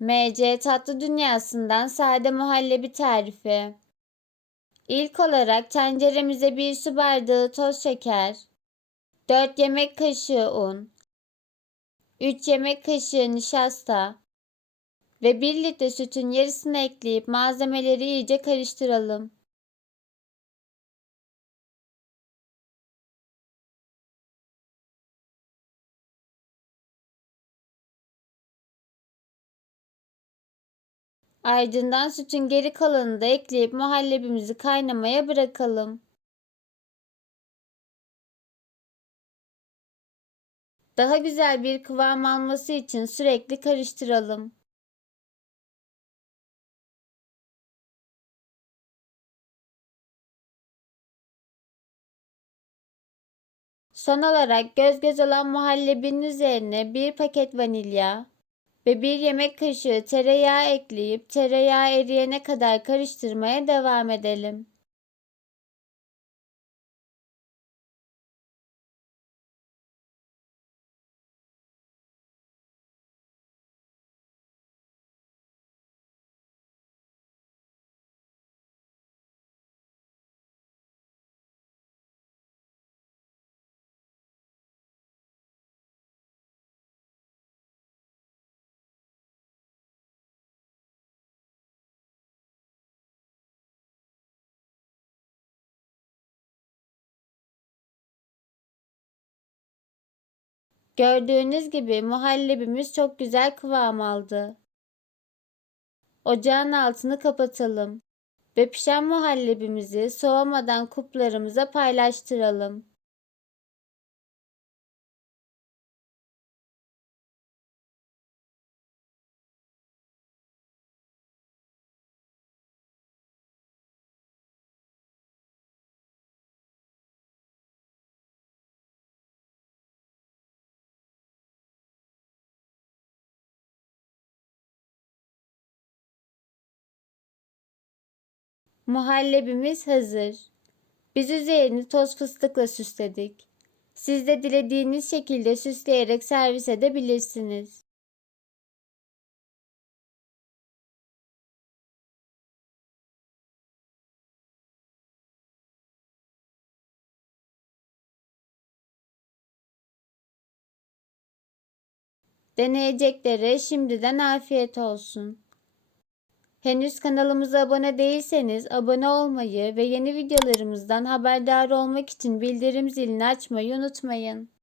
MC Tatlı Dünyası'ndan sade muhallebi tarifi. İlk olarak tenceremize bir su bardağı toz şeker, 4 yemek kaşığı un, 3 yemek kaşığı nişasta ve 1 litre sütün yarısını ekleyip malzemeleri iyice karıştıralım. Ardından sütün geri kalanını da ekleyip muhallebimizi kaynamaya bırakalım. Daha güzel bir kıvam alması için sürekli karıştıralım. Son olarak göz göz olan muhallebinin üzerine bir paket vanilya ve bir yemek kaşığı tereyağı ekleyip tereyağı eriyene kadar karıştırmaya devam edelim. Gördüğünüz gibi muhallebimiz çok güzel kıvam aldı. Ocağın altını kapatalım ve pişen muhallebimizi soğumadan kuplarımıza paylaştıralım. Muhallebimiz hazır. Biz üzerini toz fıstıkla süsledik. Siz de dilediğiniz şekilde süsleyerek servis edebilirsiniz. Deneyeceklere şimdiden afiyet olsun. Henüz kanalımıza abone değilseniz abone olmayı ve yeni videolarımızdan haberdar olmak için bildirim zilini açmayı unutmayın.